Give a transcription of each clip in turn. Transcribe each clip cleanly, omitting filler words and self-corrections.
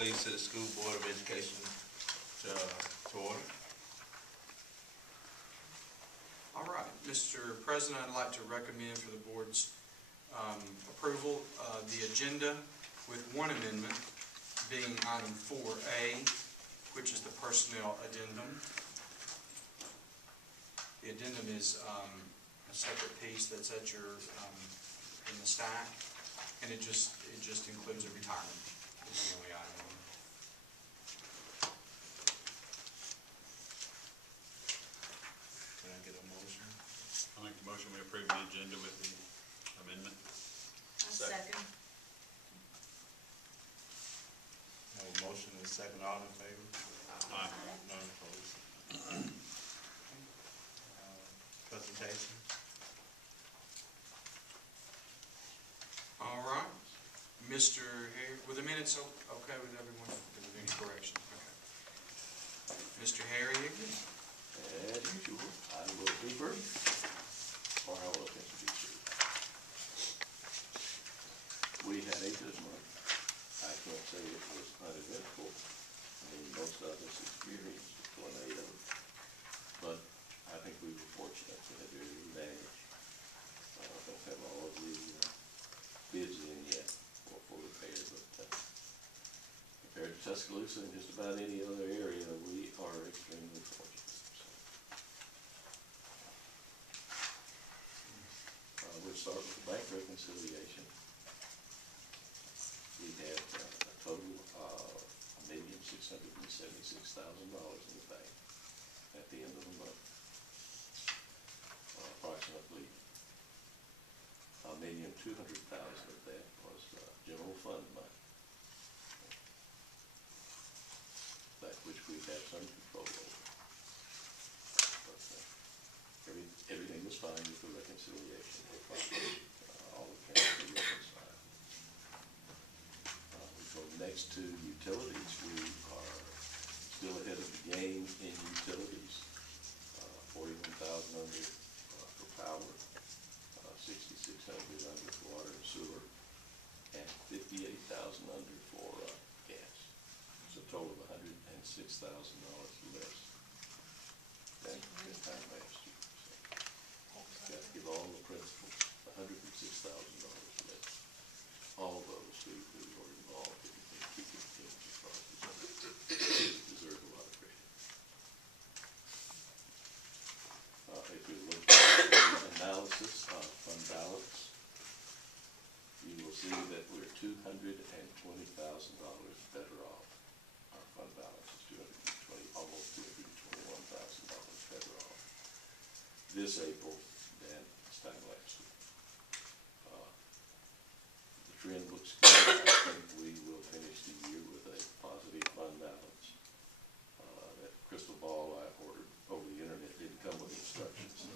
Leeds City School Board of Education to order. All right, Mr. President, I'd like to recommend for the board's approval the agenda with one amendment being item 4A, which is the personnel addendum. The addendum is a separate piece that's at your in the stack, and it just includes a retirement. Is the only item on it. Can I get a motion? I'll make the motion we approve the agenda with the amendment. Second. Have a motion and a second. All in favor? Aye. None opposed. Presentation. All right, Mr. Harry, were the minutes okay with everyone? Did there any corrections? Okay. Mr. Harry, As usual, I will be brief, or I will attempt to be brief. We had a good month. I can't say it was uneventful. I mean, most of us experienced a tornado, but I think we were fortunate to have very little damage. I don't have all of the bids in yet for repair, but compared to Tuscaloosa and just about any other area, we are extremely fortunate. So, we'll start with the bank reconciliation. We had a total of $1,676,000 in the bank at the end of the month. Approximately $1,200,000 of that was general fund money, that which we've had some control over. But everything was fine with the reconciliation. All the accounts were reconciled. We go next to utilities. We are still ahead of the game in utilities. 41,000 under for power. 6,600 under for water and sewer, and 58,000 under for gas. So a total of $106,000 less than this time last year. So got to give all the principals $106,000 less. All those who were involved in keeping things across deserve a lot of credit. If we look at the analysis of fund balance, you will see that we're $220,000 better off. Our fund balance is almost $221,000 better off this April than this time last year. The trend looks good. I think we will finish the year with a positive fund balance. That crystal ball I ordered over the internet didn't come with instructions.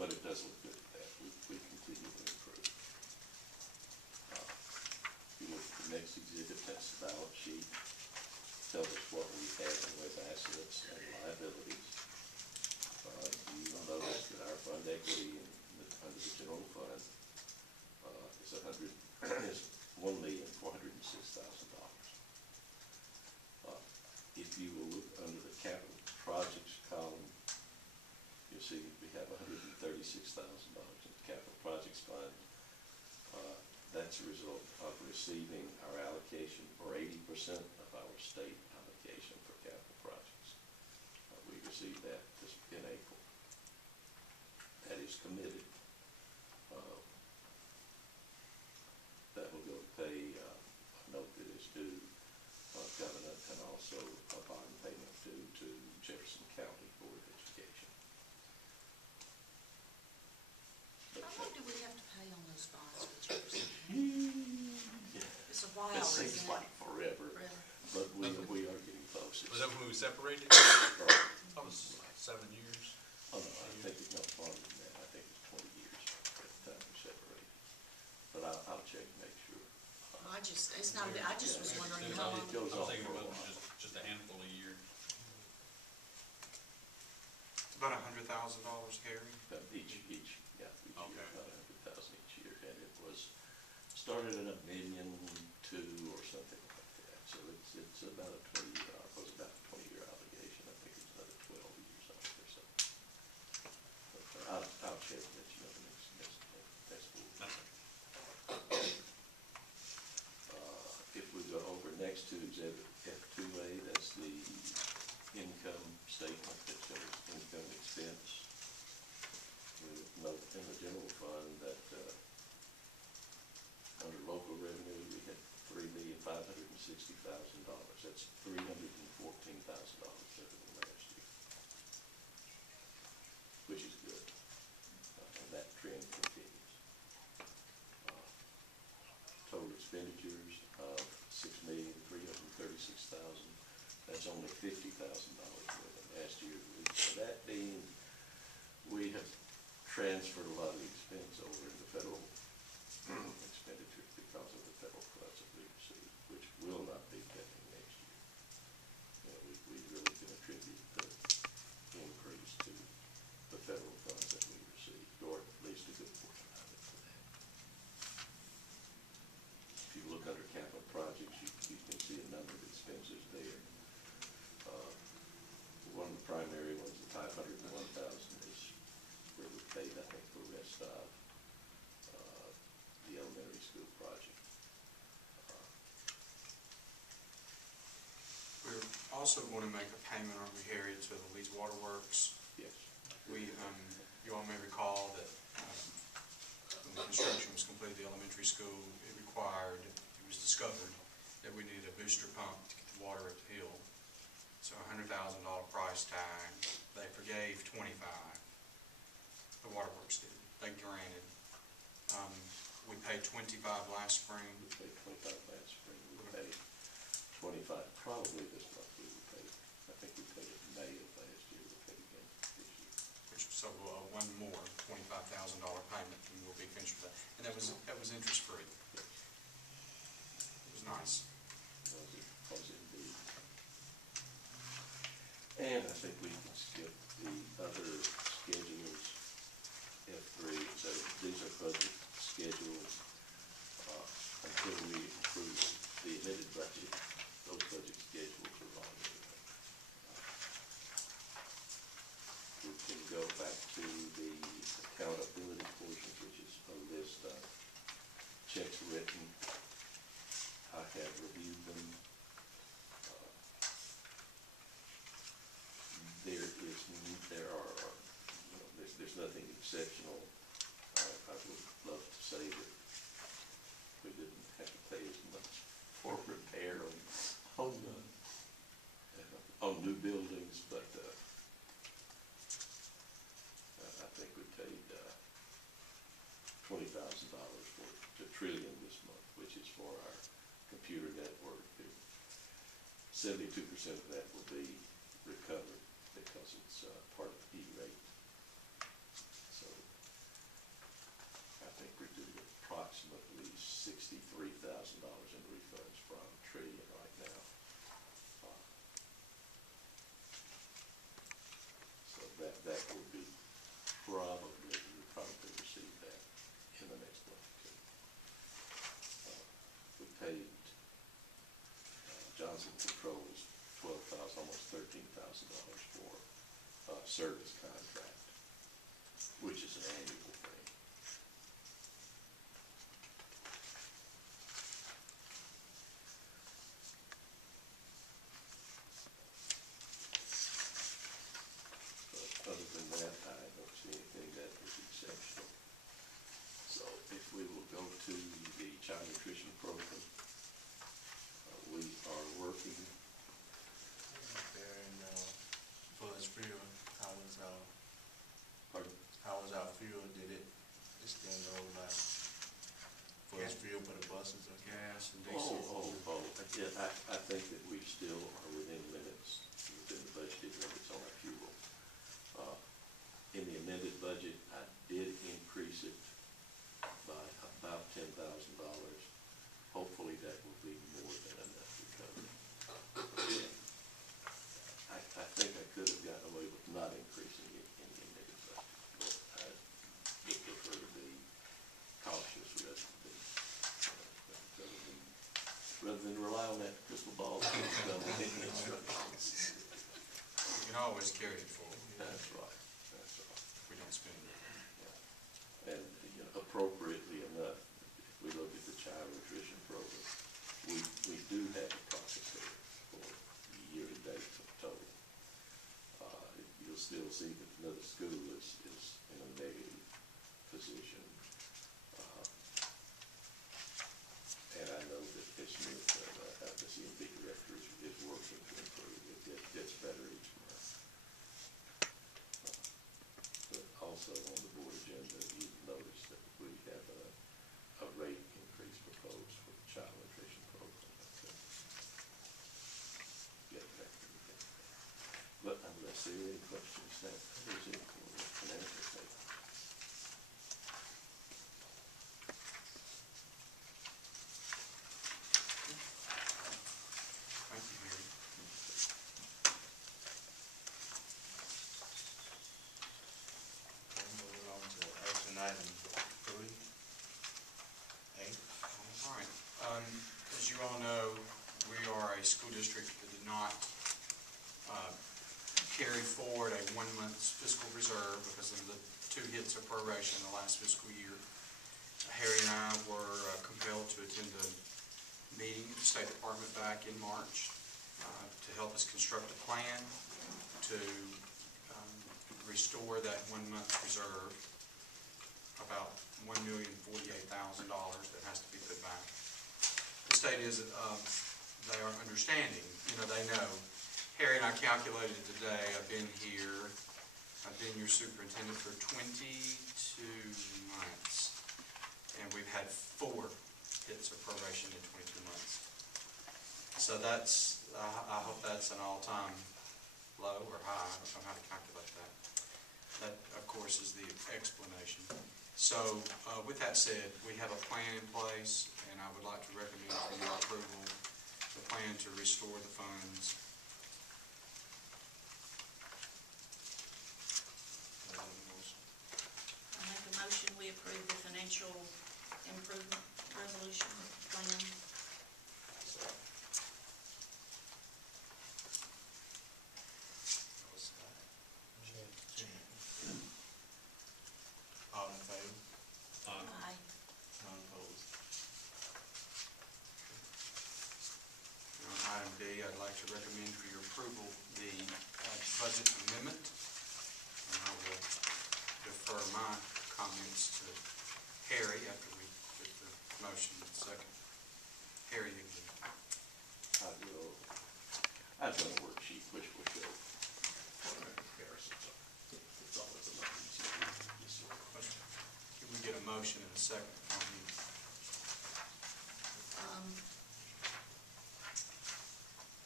But it does look good at that. We continue to improve. If you look at the next exhibit, that's the balance sheet. Tells us what we have in way of assets and liabilities. You will notice that our fund equity under the general fund is $1,406,000. If you will look under the capital projects column, you'll see we have $136,000 in the capital projects fund. That's a result of receiving our allocation, or 80% of our state allocation for capital projects. We received that in April. That is committed. That will go to pay a note that is due Covenant, and also a bond payment due to Jefferson County Board of Education. How long do we have to pay on those bonds with Jefferson? It's a while, It isn't seems it? like forever, but we are getting close. Was that when we separated? Right. That was like 7 years. Oh, no, I think it's not longer than that. I think it's 20 years at the time we separated. But I'll check and make sure. It's not, I just was wondering It how long. goes I on was thinking for a about while. just a handful a year. about $100,000, Harry. Each year, Okay. about $100,000 each year, and it was started at $1 million Exhibit F2A, that's the income statement that shows income expense. We note in the general fund that, under local revenue, we had $3,560,000. That's $314,000 better than last year, which is good, and that trend continues. Total expenditures of $6,336,000. That's only $50,000 more than last year. For that being, we have transferred a lot of the expense over into federal expenditures because of the federal funds that we received, which will not be taken next year. You know, we really can attribute the increase to the federal funds that we received, or at least a good portion of it for that. If you look under capital projects, you can see a number of expenses there. One of the primary ones, the $501,000, is where we paid, I think, the rest of the elementary school project. We're also going to make a payment on the Herald to the Leeds Waterworks. Yes. You all may recall that when the construction was completed, the elementary school, it was discovered that we needed a booster pump to get the water up the hill. So $100,000 price tag. They forgave $25,000. The Waterworks did. They granted. We paid $25,000 last spring. We paid $25,000 last spring. We paid $25,000 probably this month. I think we paid it in May of last year. We paid again this year. So one more $25,000 payment, and we'll be finished with that. And that was interest free. Yes. It was nice. Was indeed. And I think we can skip the other schedules, F3. So these are budget schedules until we approve the amended budget. Those budget schedules are long anyway. We can go back to the accountability portions, which is a list of checks written. I have reviewed them. There's nothing exceptional. I would love to say that we didn't have to pay as much for repair on new buildings, but I think we paid $20,000 to Trillium this month, which is for our computer network. 72% of that will be recovered because it's part of E-rate. So I think we're due approximately $63,000 in refunds from Trillium right now. So that will be we'll probably receive that in the next month or two. We paid Johnson Controls $12,000, almost $13,000 for service contract, which is an annual thing. But other than that, I don't see anything that is exceptional. So if we will go to the child nutrition program, we are working. There in Buzzfield, Pardon? how was our fuel? Did it extend over like Buzzfield for the buses or Gas and diesel. Yeah, I think that we still are within limits, within the budgeted limits on our fuel. In the amended budget, I did increase it by about $10,000. Hopefully that will be more than enough to cover it. I think I could have gotten away with not increasing it in the amended budget, but I would prefer to be cautious rather than rely on that crystal ball to come with any instructions. We can always carry it forward. That's right. That's right. If we don't spend it. Yeah. And appropriately enough, if we look at the child nutrition program, we do have a process there. you all know, we are a school district that did not carry forward a 1-month fiscal reserve because of the 2 hits of proration in the last fiscal year. Harry and I were compelled to attend a meeting at the State Department back in March to help us construct a plan to restore that 1-month reserve, about $1,048,000 that has to be put back. The state is, they are understanding, they know. Harry and I calculated today, I've been your superintendent for 22 months, and we've had 4 hits of probation in 22 months. So that's, I hope that's an all-time low or high, I don't know how to calculate that. That, of course, is the explanation. So, with that said, we have a plan in place, and I would like to recommend for your approval the plan to restore the funds. I make a motion, we approve the financial improvement resolution plan. All in favor? Aye. None opposed? On item B, I'd like to recommend for your approval the budget amendment. And I will defer my comments to Harry after we get the motion in a second. Harry, you can. I've done a worksheet which will show what our comparisons are. It's always a lot easier. Yes, sir. Can we get a motion in a second?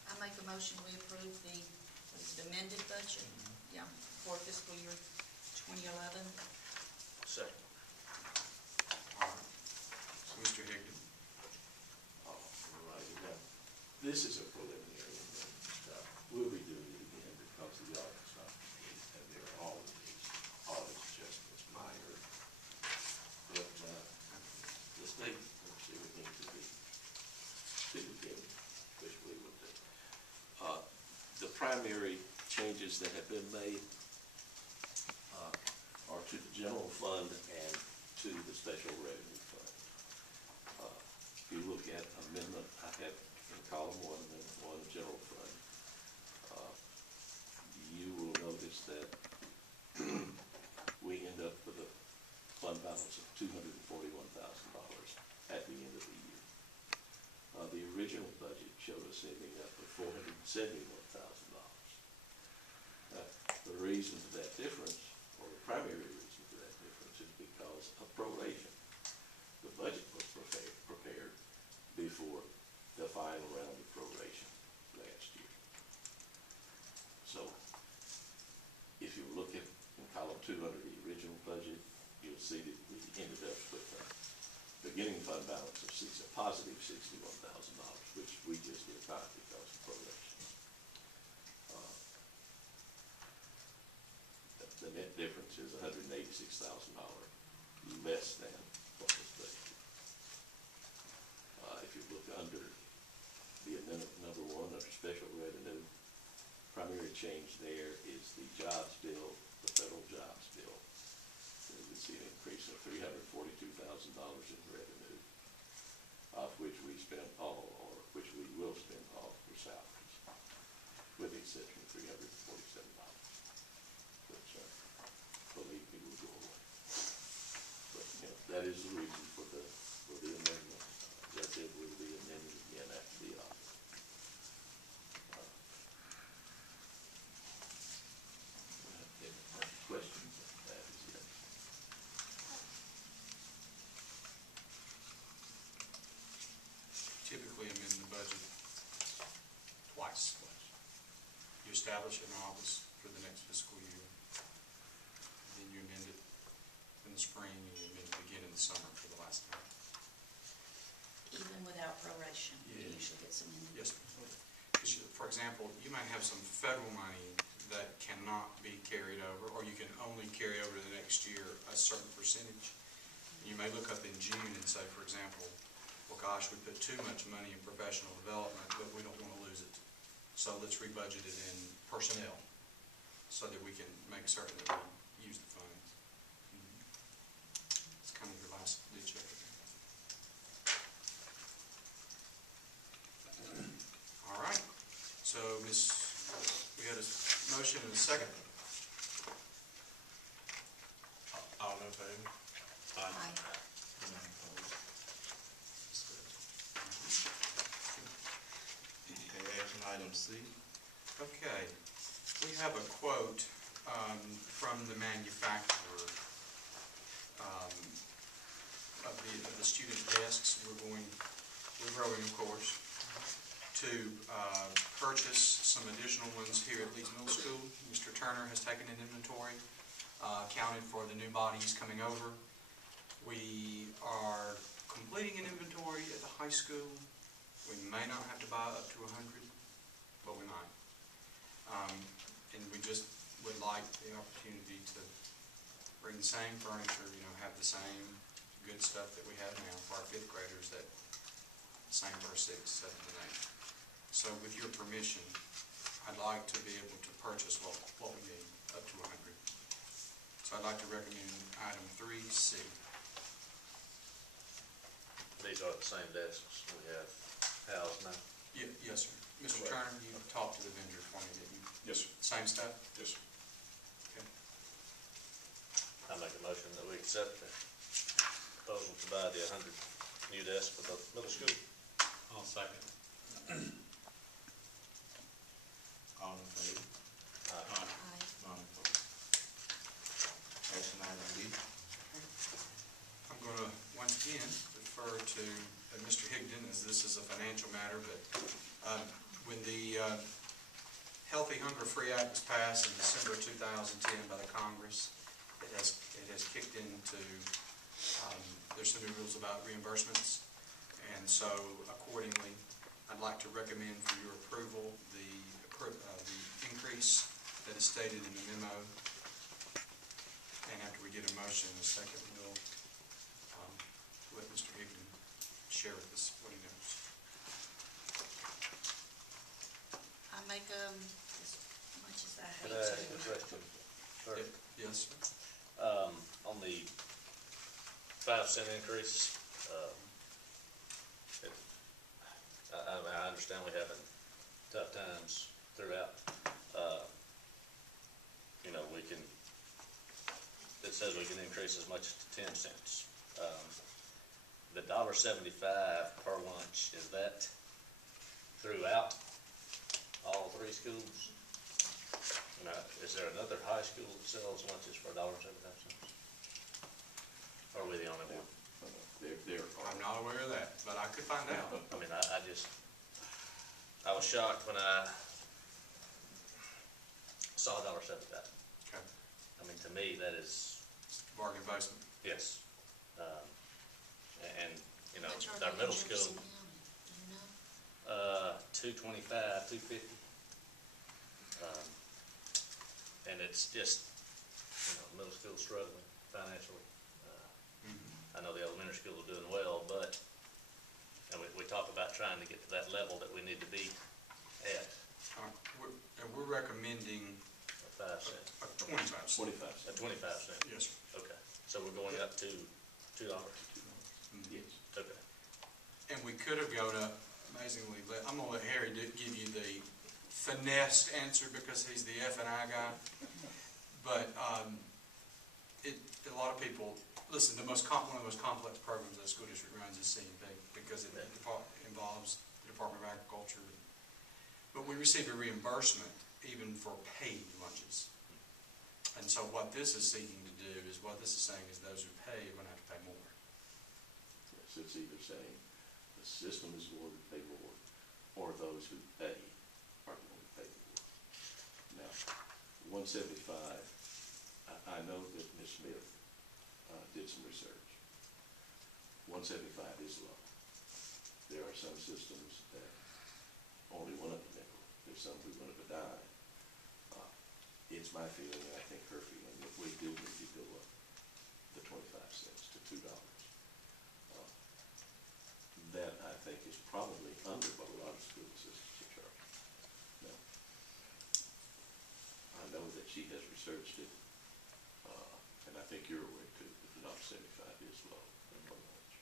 I make a motion, we approve the, what is it, amended budget? Yeah, for fiscal year 2011. Second. All right. So, Mr. Higdon. All right, now, this is a preliminary amendment. We'll be doing it again because the audit's not complete, and there are all of these audit adjustments minor. But the state wants everything to be especially with the primary changes that have been made are to the general fund and to the special revenue fund. If you look at amendment, I have in column 1, amendment 1, general fund, you will notice that we end up with a fund balance of $241,000 at the end of the year. The original budget showed us ending up with $471,000. The reason for that difference, or the primary reason for that difference, is because of proration. The budget was prepared before the final round of proration last year. So, if you look at in column 2 under the original budget, you'll see that we ended up with a beginning fund balance of positive $61,000, which we just did not because of proration. The net difference is $186,000 less than what was budgeted. If you look under the amendment number 1 under special revenue, primary change there is the jobs bill, the federal jobs bill. You can see an increase of $342,000 in revenue, of which we spent all, or which we will spend all for salaries, with the exception of $347, which believe me will go away. But that is the reason for the amendment. As I said, we'll be amending again after the audit. Questions? That is it. Typically amend the budget twice. You establish it in August for the next fiscal year. Then you amend it in the spring, and you amend it again in the summer for the last time. Even without proration, Yeah. it usually gets amended. Yes. Because, for example, you might have some federal money that cannot be carried over, or you can only carry over to the next year a certain percentage. You may look up in June and say, for example, well, gosh, we put too much money in professional development, but we don't want to lose it. So let's rebudget it in personnel so that we can make certain that we use the funds. It's kind of your last ditch effort. All right, so we had a motion and a second. All in favor? Aye. None opposed? Okay, action item C. Okay, we have a quote from the manufacturer of the student desks. We're growing, of course, to purchase some additional ones here at Leeds Middle School. Mr. Turner has taken an inventory, accounted for the new bodies coming over. We are completing an inventory at the high school. We may not have to buy up to 100, but we might. And we just would like the opportunity to bring the same furniture, have the same good stuff that we have now for our 5th graders, that same for our 6th, 7th, and 8th. So with your permission, I'd like to be able to purchase what we need, up to 100. So I'd like to recommend item 3C. These are the same desks we have housed now. Yes, sir. Mr. Turner, you talked to the vendor for me, didn't you? Yes, sir. Same stuff? Yes, sir. Okay. I make a motion that we accept the proposal to buy the 100 new desks for the middle school. I'll second. All in favor? Aye. Aye. None opposed? Action item D. I'm going to, once again, defer to Mr. Higdon, as this is a financial matter, but when the Healthy Hunger Free Act was passed in December 2010 by the Congress, it has kicked into, there's some new rules about reimbursements, and so accordingly, I'd like to recommend for your approval the increase that is stated in the memo. And after we get a motion in a second, we'll let Mr. Higdon share with us what he knows. I make, as much as I Could hate I ask a to. question? Sure. Yes, sir. On the 5-cent increase, I understand we having tough times throughout. We can, it says we can increase as much as 10 cents. The $1.75 per lunch, is that throughout all 3 schools? Is there another high school that sells lunches for $1.75? Or are we the only one? I'm not aware of that, but I could find out. I mean, I was shocked when I saw $1.75. Okay. I mean, to me, that is, Bargain basement. yes. And, Which are our they in middle school, Jefferson County? Do you know? $2.25, $2.50. And it's just, middle school struggling financially. I know the elementary school is doing well, but, and we talk about trying to get to that level that we need to be at. All right. And we're recommending 5 cents. a 25 cent. 25 cents. 25 cents. Yes, sir. Okay, so we're going up to $2. Yes. Okay. And we could have gone up amazingly, but I'm going to let Harry give you the finessed answer because he's the F&I guy. But a lot of people, listen, one of the most complex programs that the school district runs is CMP because it involves the Department of Agriculture. But we receive a reimbursement even for paid lunches. And so what this is seeking to do is, what this is saying is those who pay are going to have to pay more. Yes, it's either saying the system is going to pay more, or those who pay are going to pay more. Now, 175, I know that Ms. Smith did some research. 175 is low. There are some systems that only went up a nickel. There's some who went up a dime. It's my feeling, and I think her feeling, that we do need to go up the 25 cents to $2. That I probably under what a lot of school systems are charging. Now, I know that she has researched it, and I think you're aware too, that the $1.75 is low per lunch.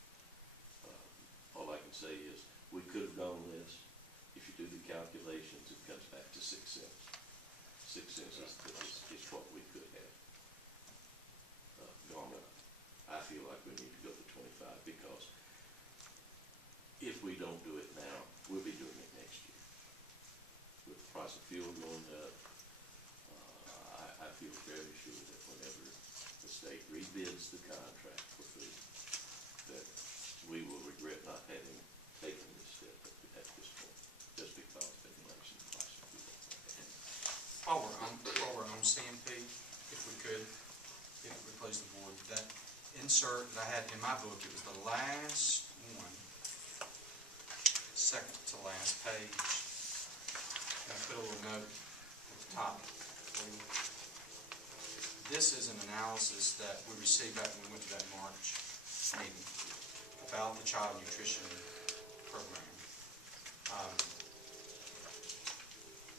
All I can say is, we could have gone less. If you do the calculations, it comes back to 6 cents. 6 cents is what we could have gone up. I feel like we need to go to 25 because if we don't do it now, we'll be doing it next year. With the price of fuel going up, I feel fairly sure that whenever the state rebids the contract for food, that we will regret not having taken this step at this point, just because of the inflation in the price of fuel. While we're on CMP, if we could, if it would please the board, that insert that I had in my book, it was the last one, second to last page. And I put a little note at the top for you. This is an analysis that we received back when we went to that March meeting about the child nutrition program.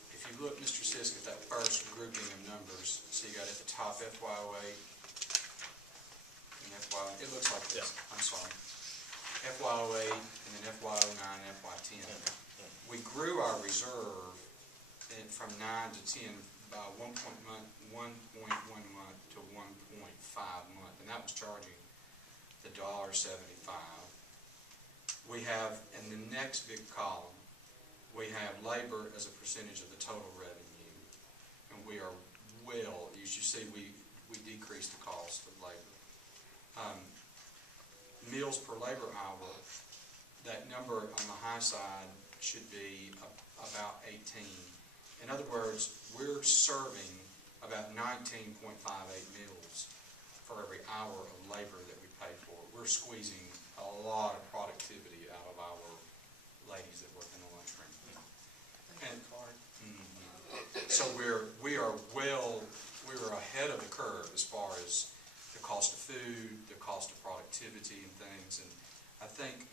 If you look, Mr. Sisk, at that first grouping of numbers, so you got at the top FY08 and FY, it looks like this, I'm sorry. FY08 and then FY09 and FY10. We grew our reserve from 9 to 10 by 1.1 month to 1.5 month, and that was charging the $1.75. We have, in the next big column, we have labor as a percentage of the total revenue, and we are well, as you see, we decreased the cost of labor. Meals per labor hour, that number on the high side should be about 18. In other words, we're serving about 19.58 meals for every hour of labor that we pay for. We're squeezing a lot of productivity out of our ladies that work in the lunchroom. And so we are ahead of the curve as far as the cost of food, the cost of productivity and things. And I think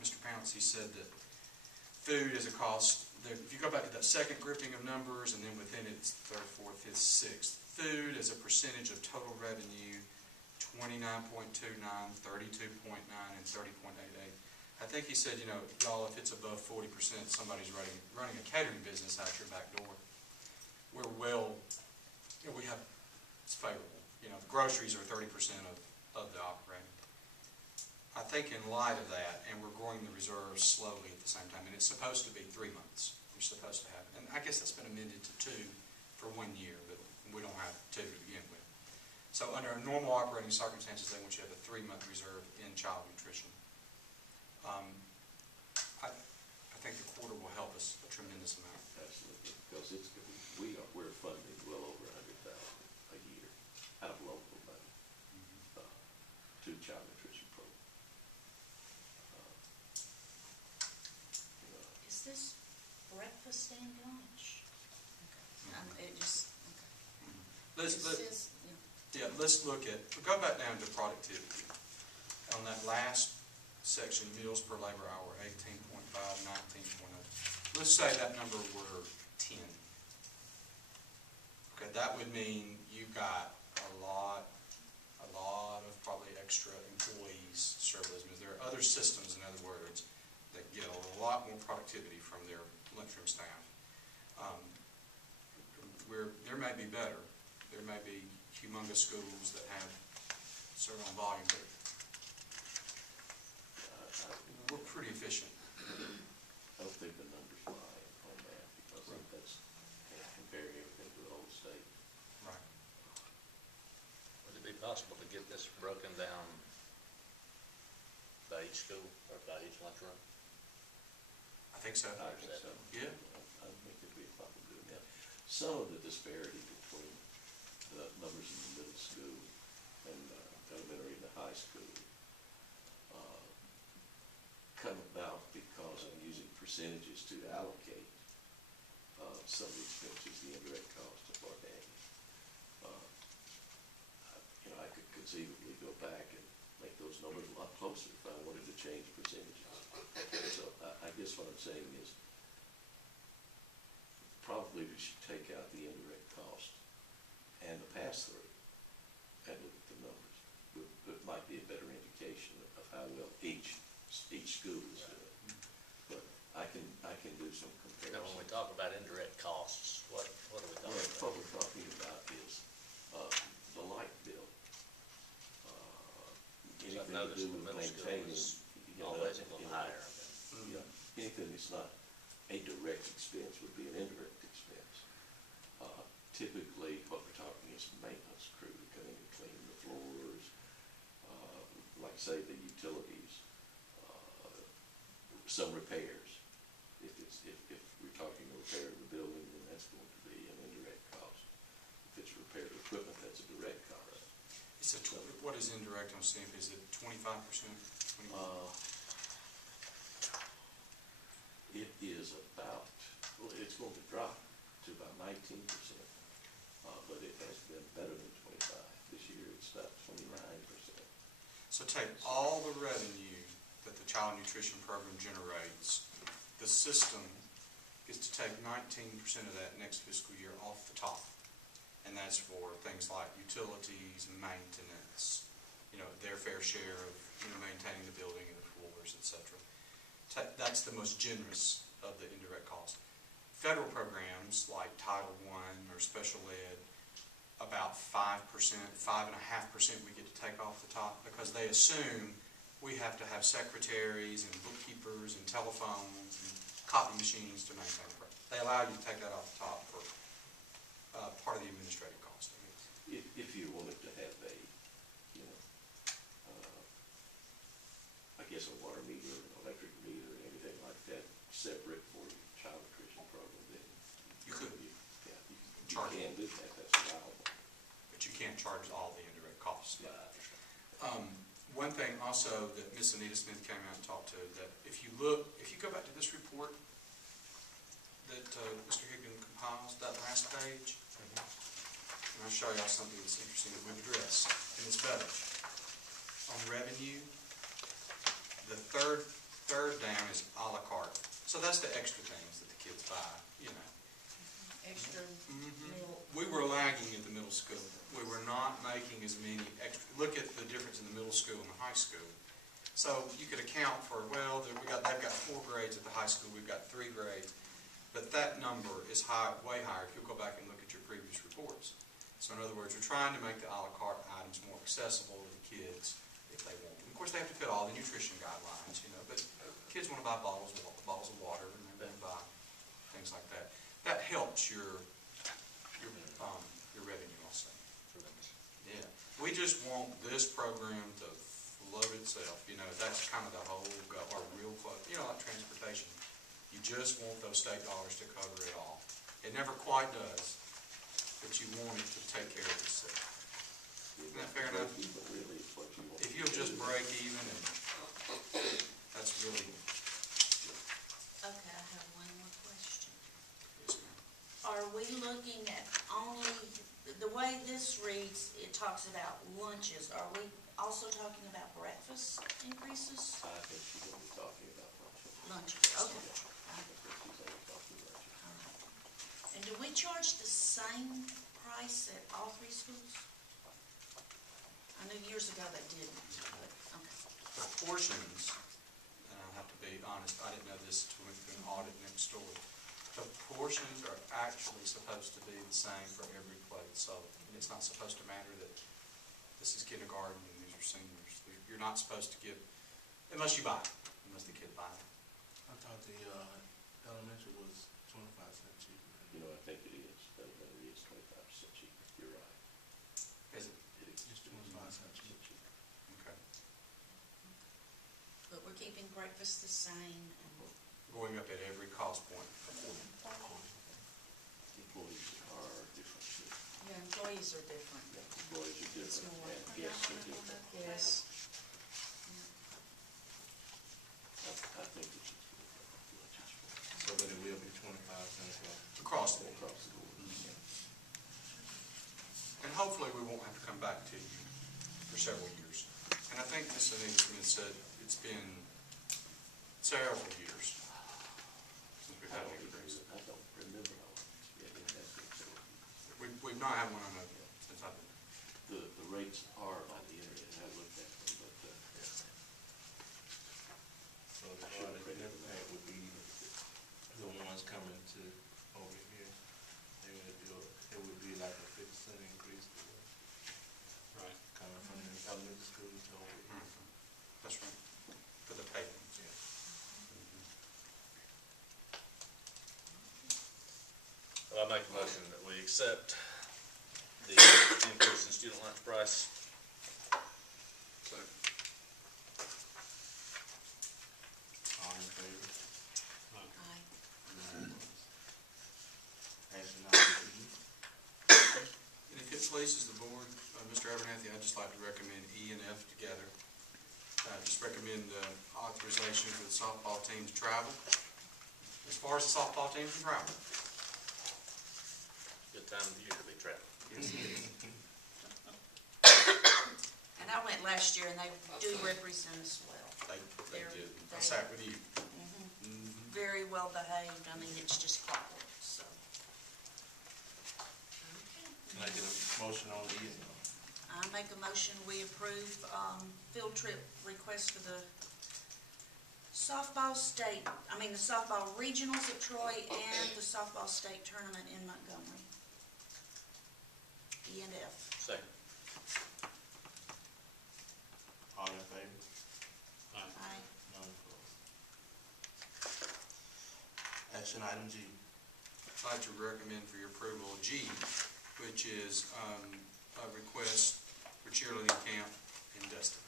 Mr. Pouncey said that food is a cost. If you go back to that second grouping of numbers, and then within it, it's third, fourth, fifth, sixth. Food as a percentage of total revenue, 29.29, 32.9, and 30.88. I think he said, y'all, if it's above 40%, somebody's running a catering business out your back door. We're well, it's favorable. The groceries are 30% of the operating. I think in light of that, and we're growing the reserves slowly at the same time, and it's supposed to be 3 months. We're supposed to have it. And I guess that's been amended to 2 for 1 year, but we don't have 2 to begin with. So under normal operating circumstances, they want you to have a 3-month reserve in child nutrition. I think the quarter will help us a tremendous amount. Absolutely, because we're funding well over $100,000 a year out of local money to child nutrition program. Is this breakfast and lunch? Okay. It just, okay. Let's look at, go back down to productivity. On that last section, meals per labor hour, 18.5, 19.0. Let's say that number were 10. Okay, that would mean you've got a lot of probably extra employees to serve those meals. There are other systems, in other words, that get a lot more productivity from their lunchroom staff. There may be better. There may be humongous schools that have certain volume, but we're pretty efficient. I don't think the numbers lie on that, because that's comparing everything to the whole state. Right. Would it be possible to get this broken down by each school or by each lunchroom? I think so. I think so. Yeah. I think there'd be a problem doing that. Some of the disparity between the numbers in the middle school and elementary and the high school come about because I'm using percentages to allocate some of the expenses, the indirect cost of organic. I could conceivably go back and make those numbers a lot closer if I wanted to change percentages. So saying is, probably we should take out the indirect cost and the pass-through and look at the numbers. It might be a better indication of how well each school is doing. But I can do some Now, when we comparisons. talk about indirect costs, what are we talking Well, about? what we're talking about is the light bill. Because I've Anything to noticed do the with middle school maintaining, is you know, always a you little know, higher. Yeah, anything that's not a direct expense would be an indirect expense. Typically, what we're talking is maintenance crew to come in and clean the floors, like say the utilities, some repairs. If we're talking a repair of the building, then that's going to be an indirect cost. If it's repair of equipment, that's a direct cost. It's what is indirect on SNF? Is it 25%? It is about, well, it's going to drop to about 19%, but it has been better than 25. This year, it's about 29%. So take all the revenue that the child nutrition program generates, the system is to take 19% of that next fiscal year off the top. And that's for things like utilities, maintenance, their fair share of, maintaining the building and the floors, et cetera. That's the most generous of the indirect costs. Federal programs like Title I or special ed, about 5%, 5.5% we get to take off the top because they assume we have to have secretaries and bookkeepers and telephones and copy machines to maintain the program. They allow you to take that off the top for part of the administrative cost, I guess. If you wanted to have a, I guess a water meter, an electric meter, and anything like that separate for your child nutrition program, then You could. you Charge. can do that. That's allowable. But you can't charge all the indirect costs. Yeah, I understand. One thing also that Ms. Anita Smith came out and talked to, that if you go back to this report that Mr. Higgin compiles, that last page, and I'll show y'all something that's interesting that we've addressed, and it's better. On revenue, the third down is a la carte. So that's the extra things that the kids buy, Extra meal. We were lagging at the middle school. We were not making as many extra, look at the difference in the middle school and the high school. So you could account for, well, they've got 4 grades at the high school, we've got 3 grades. But that number is high, way higher if you'll go back and look at your previous reports. So in other words, we're trying to make the a la carte items more accessible to the kids if they want them. Of course, they have to fit all the nutrition guidelines, but kids want to buy bottles of water, and they want to buy things like that. That helps your revenue also. Yeah. We just want this program to float itself. That's kind of the whole, our real, like transportation. You just want those state dollars to cover it all. It never quite does, but you want it to take care of itself. Isn't that fair enough? But really, it's what you want. If you'll just break even, and that's really good. Okay, I have one more question. Yes, ma'am. Are we looking at only, the way this reads, it talks about lunches. Are we also talking about breakfast increases? I think she's going to be talking about lunches. Lunches, okay. I think she's going to be talking about lunches. All right. And do we charge the same price at all 3 schools? I know years ago they didn't, but, okay. The portions, and I'll have to be honest, I didn't know this until we went through an audit next door. The portions are actually supposed to be the same for every plate, so it's not supposed to matter that this is kindergarten and these are seniors. You're not supposed to give, unless you buy it, unless the kid buys it. I thought the elementary was 25 cents cheaper. I think it is. Elementary is 25% cheaper. You're right. Is it? It is. It's 25 cents cheaper. Okay. But we're keeping breakfast the same and Going up at every cost point. Employees are different too. your employees are different. Yeah, employees are It's different more. and guests are different. Yes. I think we should look at lunches So that it will be 25 cents off. Across the board. across the board. And hopefully we won't have to come back to you for several years. And I think Ms. Anita Smith said it's been several years we've not had one on that since I've been there. The rates are on the internet, I looked at them, but, So the largest impact would be the ones coming to over here. It would be like a 50% increase Right. coming from the elementary school to over here. That's right, for the payments, Yeah. Well, I make a motion that we accept the increase in student lunch price. All in favor? Aye. Action item E. And if it pleases the board, Mr. Abernathy, I'd just like to recommend E and F together. Just recommend authorization for the softball team to travel. As far as the softball team can travel. Good time of year to be traveling. Yes, it is. And I went last year and they do represent us well. They They're- did. I they- sat with you. Very well behaved. I mean, it's just clockwork, so. Can I get a motion on E? I make a motion, we approve, field trip request for the softball regionals at Troy and the softball state tournament in Montgomery. E and F. Second. All in favor? Aye. None opposed. Action item G. I'd like to recommend for your approval G, which is a request for cheerleading camp in Destin.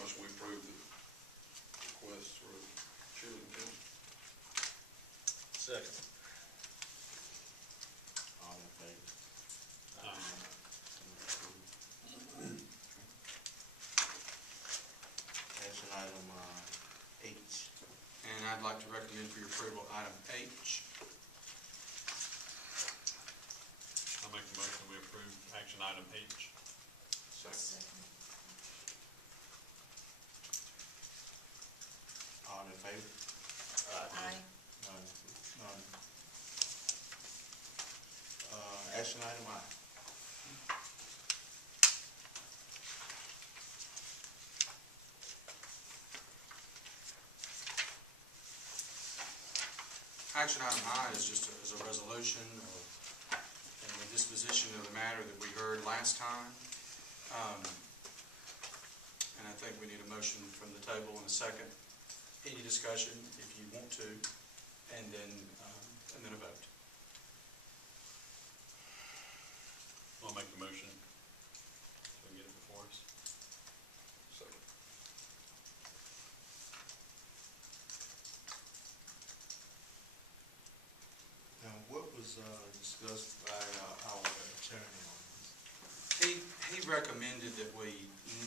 Once we approve the request for cheerleading camp. Second. All in favor? Action item H. And I'd like to recommend for your approval item H. I'll make a motion we approve action item H. Second. All in favor? Aye. None. Action item I. Action item I is just a resolution and the disposition of the matter that we heard last time. And I think we need a motion from the table in a second. Any discussion, if you want to, and then a vote. I'll make the motion so we get it before us. Second. Now, what was discussed by our attorney on this? He recommended that we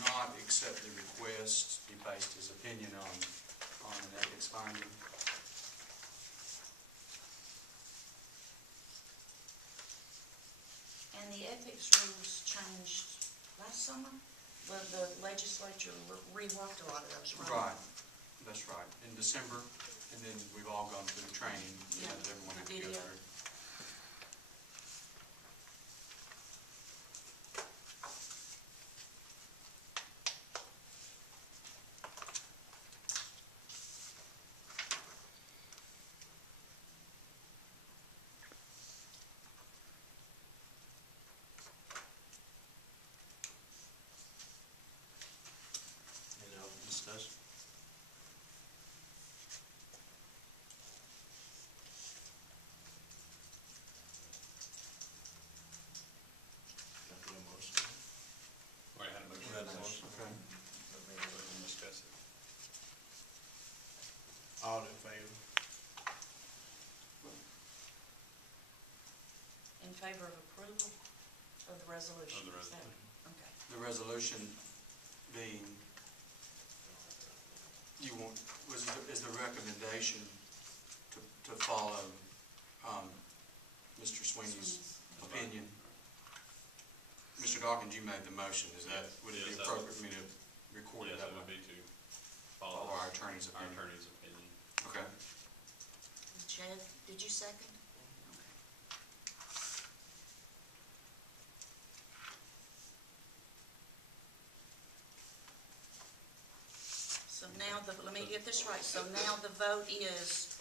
not accept the request. He based his opinion on an ethics finding. And the ethics rules changed last summer? The legislature reworked a lot of those, right? Right, that's right, in December, and then we've all gone through the training Yeah, that everyone had to go video. through. Any other discussion? Can I get a motion? We had a motion. We had a motion. Okay. We can discuss it. All in favor? In favor of approval of the resolution? Of the Is that- resolution. Okay. The resolution being, is the recommendation to follow Mr. Sweeney's opinion. Mr. Dawkins, you made the motion, would it be Yes, that appropriate for me to record it Yes, that it would way? be to Follow follow our attorney's our opinion. attorney's opinion. Okay. Did you second? Okay. So now, let me get this right. So now the vote is,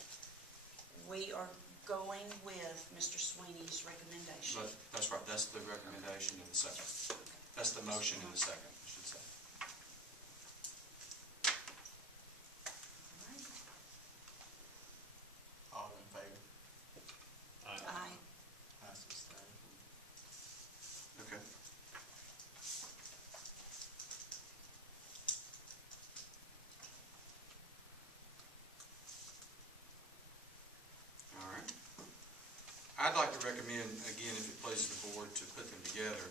we are going with Mr. Sweeney's recommendation. But, that's right, that's the recommendation in the second. That's the motion in the second, I should say. All right. All in favor? Aye. I sustain. Okay. All right. I'd like to recommend, again, if it pleases the board, to put them together,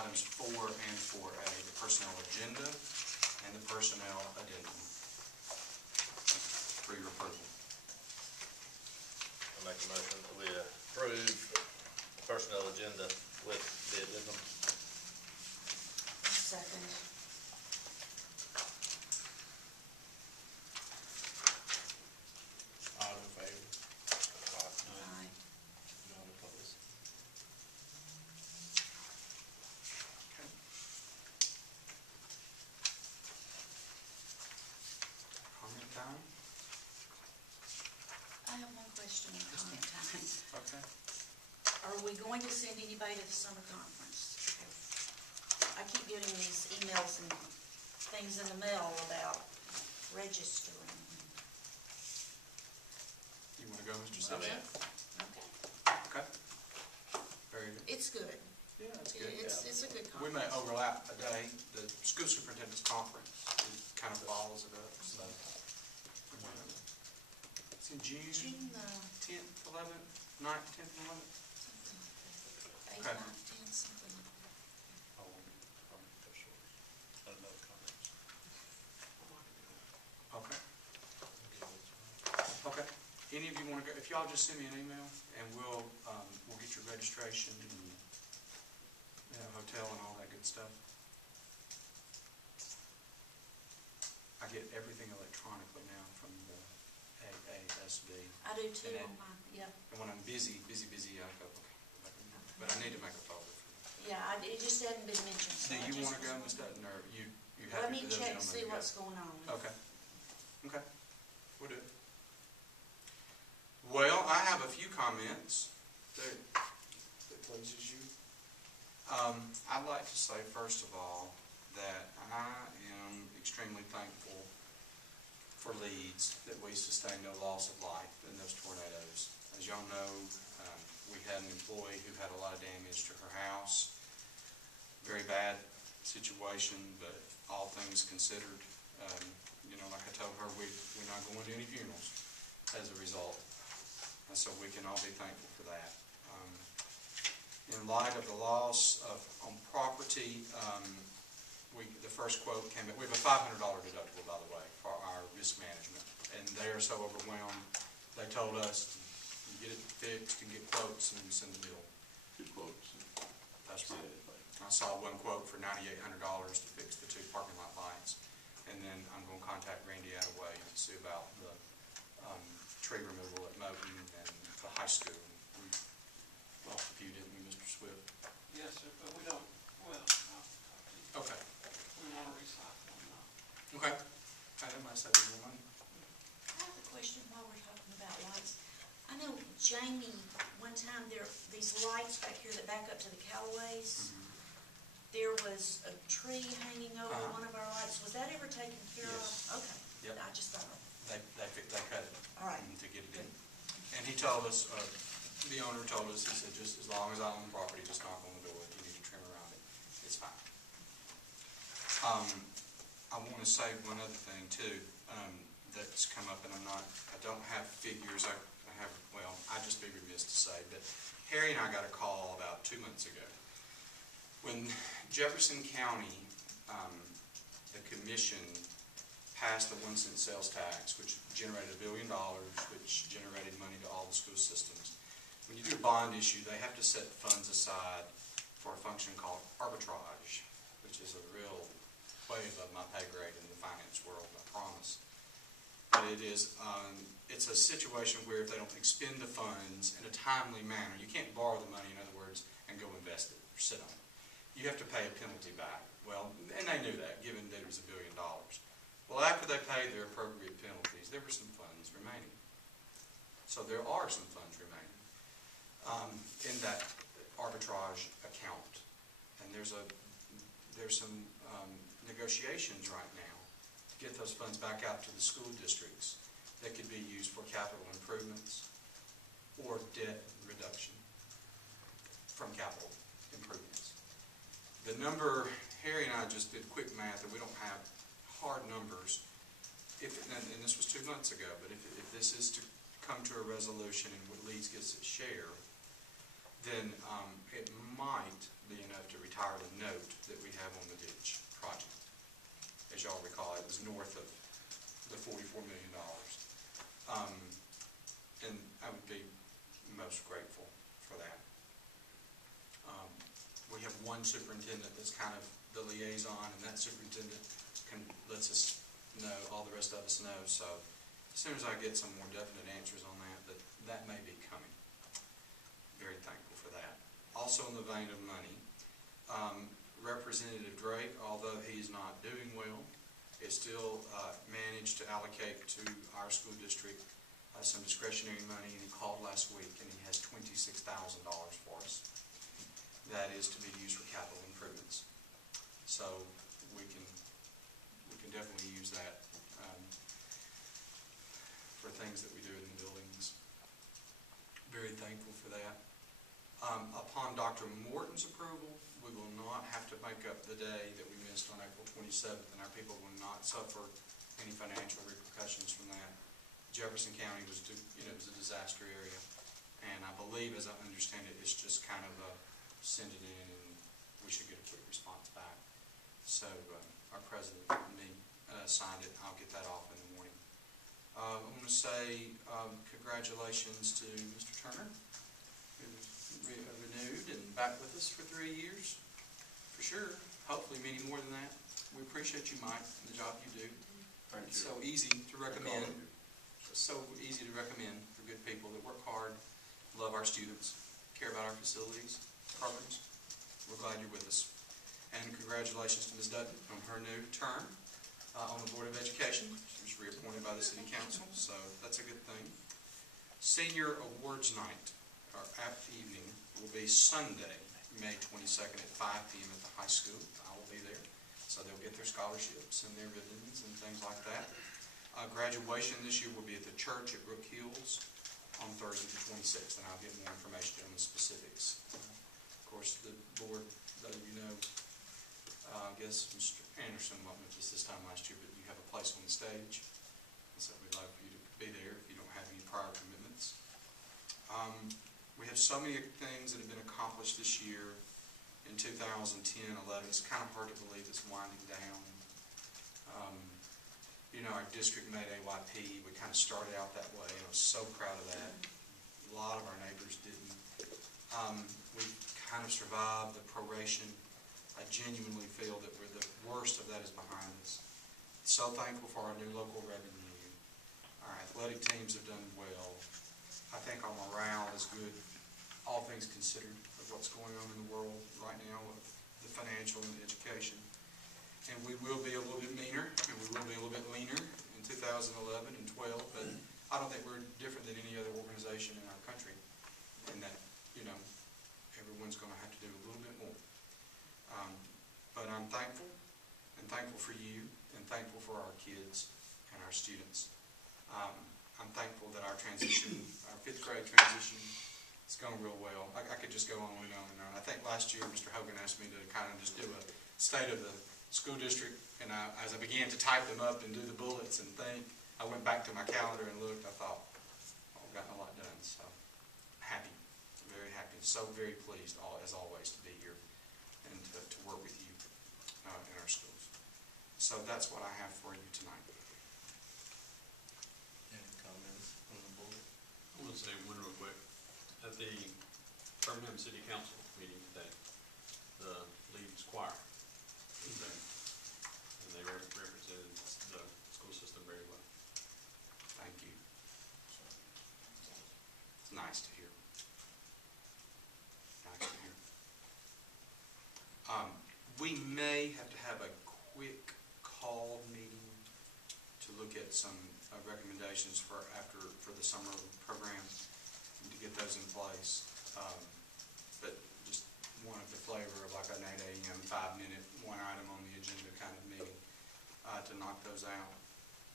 items 4 and 4A, the personnel agenda and the personnel addendum, for your approval. I make a motion that we approve the personnel agenda with the addendum. Second. All in favor? Aye. None opposed? Comment time? I have one question on comment time. Okay. Are we going to send anybody to the summer conference? I keep getting these emails and things in the mail about registering. You want to go, Mr. I'm Sims? in. Okay. Okay. Very good. It's good. Yeah, that's good. It's a good We conference. may overlap a day. The school superintendent's conference kind of follows it up, so. It's in June, June, 10th, 11th, 9th, 10th, and 11th. something like that. 8, Okay. 9, 10, something like that. Okay. Okay. Any of you want to go, if y'all just send me an email, and we'll get your registration and hotel and all that good stuff. I get everything electronically now from the AASB. I do too And on mine, yeah. And when I'm busy, I go, okay. But I need to make a folder for that. Yeah, it just hadn't been mentioned. so Do I you just want to go, was Ms. wondering. Dutton, or you Let happy me for those check, gentlemen see to go? what's going on. Okay. Okay. We'll do it. Well, I have a few comments that pleases you. I'd like to say, first of all, that I am extremely thankful for Leeds that we sustained no loss of life in those tornadoes. As y'all know, we had an employee who had a lot of damage to her house. Very bad situation, but all things considered, like I told her, we're not going to any funerals as a result. And so we can all be thankful for that. In light of the loss on property, the first quote came back. We have a $500 deductible, by the way, for our risk management. And they are so overwhelmed, they told us, you get it fixed and get quotes and send the bill. 2 quotes. That's right. I saw one quote for $9,800 to fix the 2 parking lot lights. And then I'm going to contact Randy Attaway to see about the tree removal at Moton and the high school. We lost a few, didn't we, Mr. Swift? Yes, sir, but we don't, Okay. we want to recycle them, no. Okay. That might save you more money. I have a question while we're talking about lights. I know Jamie, one time these lights back here that back up to the Callaways, there was a tree hanging over one of our lights. Was that ever taken care of? Yes. Okay. Yep. I just thought, They cut it. All right. To get it in. And he told us, the owner told us, he said, just as long as I own the property, just knock on the door. If you need to trim around it, it's fine. I want to say one other thing too, that's come up, and I don't have figures. I just be remiss to say, but Harry and I got a call about 2 months ago when Jefferson County, the commission passed the 1-cent sales tax, which generated $1 billion, which generated money to all the school systems. When you do a bond issue, they have to set funds aside for a function called arbitrage, which is a real way above my pay grade in the finance world, I promise. about it is, it's a situation where if they don't expend the funds in a timely manner, you can't borrow the money, in other words, and go invest it or sit on it. You have to pay a penalty back. Well, and they knew that, given that it was $1 billion. Well, after they paid their appropriate penalties, there were some funds remaining. So there are some funds remaining in that arbitrage account. And there's some negotiations right now to get those funds back out to the school districts that could be used for capital improvements or debt reduction from capital improvements. The number, Harry and I just did quick math, and we don't have hard numbers, and this was 2 months ago, but if this is to come to a resolution and Leeds gets its share, then it might be enough to retire the note that we have on the ditch project. As y'all recall, it was north of the $44 million. And I would be most grateful for that. We have one superintendent that's kind of the liaison, and that superintendent lets us know, all the rest of us know. So as soon as I get some more definite answers on that may be coming. Very thankful for that. Also in the vein of money, Representative Drake, although he's not doing well, is still managed to allocate to our school district some discretionary money, and he called last week and he has $26,000 for us. That is to be used for capital improvements. So we can definitely use that for things that we do in the buildings. Very thankful for that. Upon Dr. Morton's approval, we will not have to make up the day that we missed on April 27th, and our people will not suffer any financial repercussions from that. Jefferson County was, it was a disaster area, and I believe, as I understand it, it's just kind of send it in, and we should get a quick response back. So our president and me signed it. I'll get that off in the morning. I want to say congratulations to Mr. Turner, who's renewed and back with us for 3 years, for sure. Hopefully many more than that. We appreciate you, Mike, and the job you do. Thank you. It's so easy to recommend. So easy to recommend for good people that work hard, love our students, care about our facilities, programs. We're glad you're with us. And congratulations to Ms. Dutton on her new term on the Board of Education. She was reappointed by the City Council, so that's a good thing. Senior Awards Night, or evening, will be Sunday, May 22nd at 5 p.m. at the high school. I will be there. So they'll get their scholarships and their ribbons and things like that. Graduation this year will be at the church at Brook Hills on Thursday the 26th, and I'll get more information on the specifics. Of course, the board, though you know, I guess Mr. Anderson wasn't with us this time last year, but you have a place on the stage, and so we'd love for you to be there if you don't have any prior commitments. We have so many things that have been accomplished this year in 2010, 11. It's kind of hard to believe it's winding down. Our district made AYP. We kind of started out that way, and I was so proud of that. A lot of our neighbors didn't. We kind of survived the proration. I genuinely feel that the worst of that is behind us. So thankful for our new local revenue. Our athletic teams have done well. I think our morale is good, all things considered, of what's going on in the world right now with the financial and the education. And we will be a little bit meaner, and we will be a little bit leaner in 2011 and 12, but I don't think we're different than any other organization in our country in that, everyone's going to have to do a little bit more. But I'm thankful, and thankful for you, and thankful for our kids and our students. I'm thankful that our transition, our 5th grade transition, is going real well. I could just go on and on and on. I think last year Mr. Hogan asked me to kind of just do a state of the school district, and as I began to type them up and do the bullets and think, I went back to my calendar and looked. I thought, I've gotten a lot done, so happy, very happy, so very pleased, as always, to be here and to work with you in our schools. So that's what I have for you tonight. Any comments from the board? I want to say one real quick. At the Birmingham City Council meeting today, the Leeds choir was there, and they represented the school system very well. look at some recommendations for the summer program and to get those in place. But just wanted the flavor of like an 8 a.m., 5-minute, one item on the agenda kind of meeting to knock those out.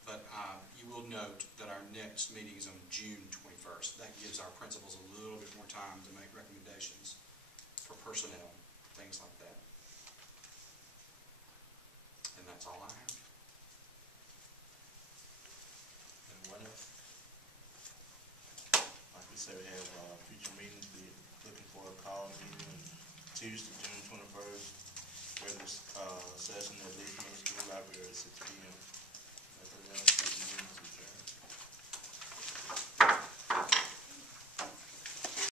But you will note that our next meeting is on June 21st. That gives our principals a little bit more time to make recommendations for personnel, things like that. And that's all I have. And what else? Like we said, we have future meetings, be looking for a call meeting Tuesday, June 21st, regular session at Leeds Middle School Library at 6 p.m.